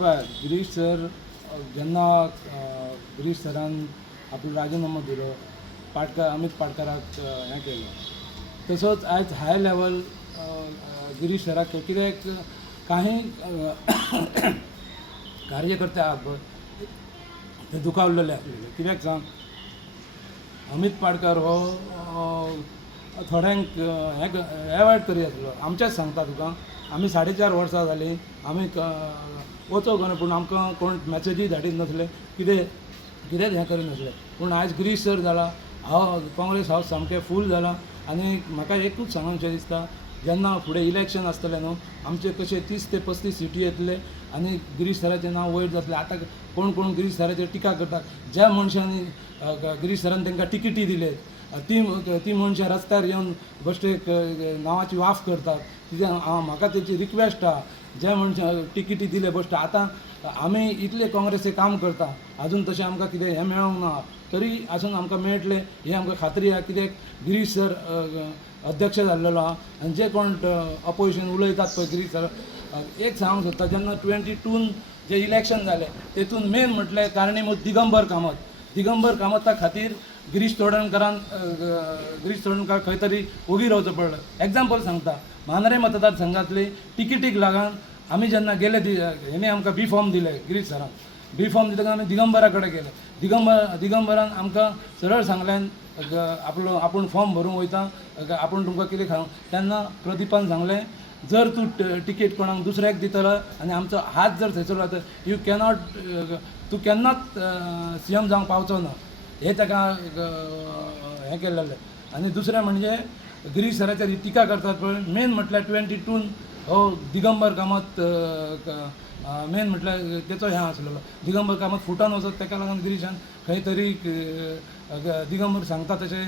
पळय गिरीश सर जेन्ना गिरीश सरान आपलो राजिनामो दिलो अमित पाटकराक हें केलो तसोच आयज हाय लेवल गिरीश सराक कित्याक काही कार्यकर्ते आहात पळय ते दुखावलेले आसलेले कित्याक सांग अमित पाटकर हो थोड्यांक एवॉयड करी आसलो आमचेच सांगता तुका आमी 4.5 वर्सां जालीं आमी वचोंक ना पूण आमकां कोण मॅसेजी धाडीत नासले कितेंच हें करिनासले पूण आयज गिरीश सर जाला काँग्रेस हावस सामकें फूल जाला आनी म्हाका एकूच सांगूंकशें दिसता जेन्ना फुडें इलेक्शन आसतलें न्हू आमचे कशे 30 ते 35 सिटी येतले आनी गिरीश सराचें नांव वयर जातलें आतां कोण कोण गिरीश सराचेर टिका करतात ज्या मनशांनी गिरीश सरान तांकां टिकेटी दिले ती मनशां रस्त्यार येवन बेश्टेक नांवाची वाफ करतात कित्याक म्हाका तेची रिक्वेस्ट आहा ज्या मनशां टिकेटी दिले बेश्टे आतां आमी इतले काँग्रेसीक काम करता आजून तशें आमकां कितें हें मेळोंक ना तरी आजून आमकां मेळटलें हें आमकां खात्री आहा कित्याक गिरीश सर अध्यक्ष जाल्लेलो आहा आनी जे कोण अपोजिशन उलयतात पळय गिरीश सर एक सांगूंक सोदता जेन्ना 22 जे इलेक्शन जालें तेतून मेन म्हटल्यार कारणीभूत दिगंबर कामता खातीर गिरीश चोडणकरान खंय तरी उगी रावचो पडलो एग्जाम्पल सांगता मांद्रे मतदारसंघांतली टिकेटीक लागून आमी जेन्ना गेले हेणे आमकां बी फॉर्म दिले गिरीश सरान बी फॉर्म दितकच आमी दिगंबरा कडेन गेले दिगंबरान आमकां सरळ सांगल्यान आपूण फॉर्म भरूंक वयता आपूण तुमकां कितें खावंक तेन्ना प्रदीपान सांगलें जर तूं टिकेट कोणाक दुसऱ्याक दितलो आनी आमचो हात जर थंयसर जाता तूं केन्नाच CM जावंक पावचो ना हें ताका हें केल्लें आनी दुसरें म्हणजे गिरीश सराचेर टिका करतात पळय मेन म्हटल्यार 22 हो दिगंबर कामत मेन म्हटल्यार तेचो हें आसलेलो दिगंबर कामत फुटोन वचत ताका लागून गिरीशान खंय तरी दिगंबर सांगता तशें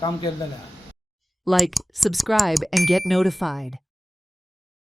काम केल्लेलें आहा. Like, subscribe, and get notified.